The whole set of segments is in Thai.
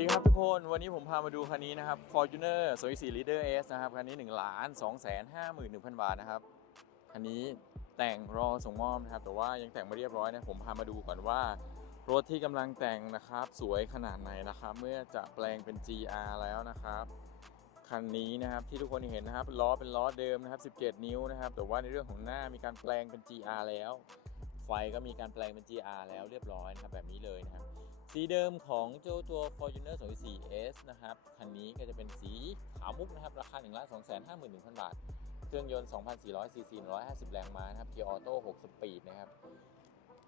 ดีครับทุกคน วันนี้ผมพามาดูคันนี้นะครับ Fortuner 2.4 Leader S นะครับคันนี้1ล้าน2 5 1 0 0 0บาทนะครับคันนี้แต่งรอส่งมอบนะครับ แต่ว่ายังแต่งไม่เรียบร้อยนะผมพามาดูก่อนว่ารถที่กำลังแต่งนะครับ สวยขนาดไหนนะครับ เมื่อจะแปลงเป็น GR แล้วนะครับคันนี้นะครับที่ทุกคนเห็นนะครับล้อเป็นล้อเดิมนะครับ 17 นิ้วนะครับ แต่ว่าในเรื่องของหน้ามีการแปลงเป็น GR แล้ว ฟก็มีการแปลงเป็น GR แล้วเรียบร้อยนะครับแบบนี้เลยนะครับ สีเดิมของเจ้าตัว Fortuner 2.4 S นะครับ คันนี้ก็จะเป็นสีขาวมุกนะครับ ราคา1 2 5 1 0 0 0 บาท เครื่องยนต์ 2,400ซีซี150 แรงม้านะครับ เกียร์ออโต้6สปีดนะครับ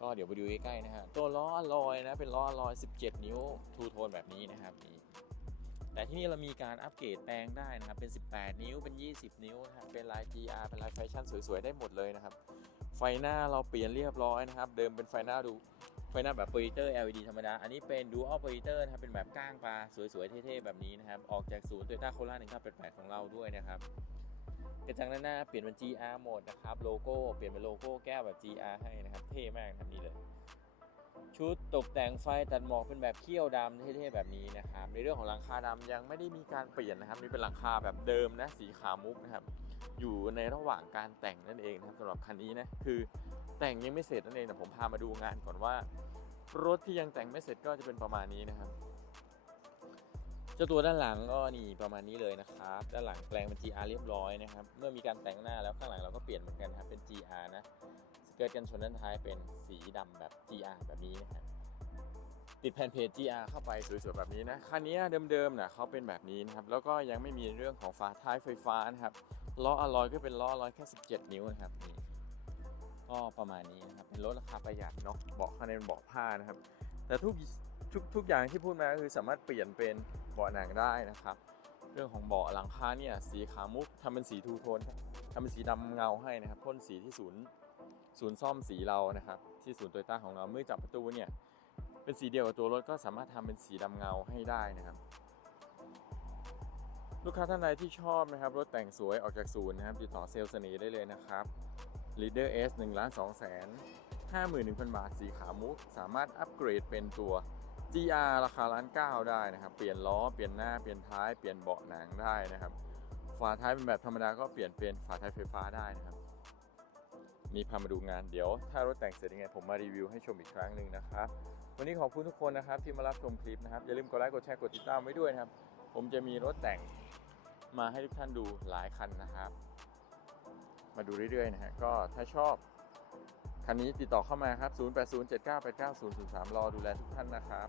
ก็เดี๋ยวไปดูใกล้ๆนะฮะ ตัวล้ออลอยนะ เป็นล้ออลอย 17 นิ้วทูโทนแบบนี้นะครับนี่ แต่ที่นี่เรามีการอัปเกรดแปลงได้นะครับ เป็น 18 นิ้ว เป็น 20 นิ้วนะครับ เป็นลาย GR เป็นลายแฟชั่นสวยๆ ได้หมดเลยนะครับ ไฟหน้าเราเปลี่ยนเรียบร้อยนะครับ เดิมเป็นไฟหน้าดูไฟหน้าแบบโปรเจคเตอร์ LED ธรรมดา อันนี้เป็น Dual Projector นะครับ เป็นแบบก้างปลาสวยๆ เท่ๆ แบบนี้นะครับ ออกจากศูนย์ Toyota Corolla 1988 ของเราด้วยนะครับ กระจังด้านหน้าเปลี่ยนเป็น GR โหมดนะครับ โลโก้เปลี่ยนเป็นโลโก้แก้วแบบ GR ให้นะครับ เท่มากนะครับนี่เลย ชุดตกแต่งไฟตัดหมอกเป็นแบบเขี้ยวดำเท่ๆแบบนี้นะครับ ในเรื่องของหลังคาดำยังไม่ได้มีการเปลี่ยนนะครับนี่เป็นหลังคาแบบเดิมนะสีขาวมุกนะครับอยู่ในระหว่างการแต่งนั่นเองนะครับสำหรับคันนี้นะคือแต่งยังไม่เสร็จนั่นเองแต่ผมพามาดูงานก่อนว่ารถที่ยังแต่งไม่เสร็จก็จะเป็นประมาณนี้นะครับเจ้าตัวด้านหลังก็นี่ประมาณนี้เลยนะครับ ด้านหลังแปลงเป็น GR เรียบร้อยนะครับ เมื่อมีการแต่งหน้าแล้วข้างหลังเราก็เปลี่ยนเหมือนกันครับเป็น GR นะ เกิร์ตกันชนด้านท้ายเป็นสีดำแบบ GR แบบนี้นะฮะติดแผ่นเพจ GR เข้าไปสวยๆแบบนี้นะคันนี้เดิมๆนะเขาเป็นแบบนี้นะครับแล้วก็ยังไม่มีเรื่องของฝาท้ายไฟฟ้านะครับล้ออลอยก็เป็นล้ออลอยแค่ 17 นิ้วนะครับนี่ก็ประมาณนี้นะครับเป็นรถราคาประหยัดเนาะเบาะข้างในเป็นเบาะผ้านะครับ แต่ทุกทุกทุกอย่างที่พูดมาก็คือสามารถเปลี่ยนเป็นเบาะหนังได้นะครับ เรื่องของเบาะหลังคาเนี่ยสีขาวมุกทำเป็นสีทูโทนทำเป็นสีดำเงาให้นะครับพ่นสีที่ศูนย์ศูนย์ซ่อมสีเรานะครับ ที่ศูนย์โตโยต้าของเราเมื่อจับประตูเนี่ยเป็นสีเดียวกับตัวรถก็สามารถทำเป็นสีดำเงาให้ได้นะครับ ลูกค้าท่านใดที่ชอบนะครับรถแต่งสวยออกจากศูนย์นะครับติดต่อเซลล์เสน่ได้เลยนะครับ Leader S 1ล้าน2แสน51,000บาทสีขาวมุกสามารถอัปเกรดเป็นตัว GR ราคาล้านเก้าได้นะครับ เปลี่ยนล้อ เปลี่ยนหน้า เปลี่ยนท้าย เปลี่ยนเบาะหนังได้นะครับ ฝาท้ายเป็นแบบธรรมดาก็เปลี่ยนเป็นฝาท้ายไฟฟ้าได้นะครับ นี่พามาดูงาน เดี๋ยว ถ้ารถแต่งเสร็จยังไงผมมารีวิวให้ชมอีกครั้งหนึ่งนะครับ วันนี้ขอบคุณทุกคนนะครับที่มารับชมคลิปนะครับ อย่าลืมกดไลค์ กดแชร์ กดติดตามไว้ด้วยนะครับ ผมจะมีรถแต่งมาให้ทุกท่านดูหลายคันนะครับ มาดูเรื่อยๆนะฮะ ก็ถ้าชอบคันนี้ติดต่อเข้ามาครับ 0807989003 รอดูแลทุกท่านนะครับ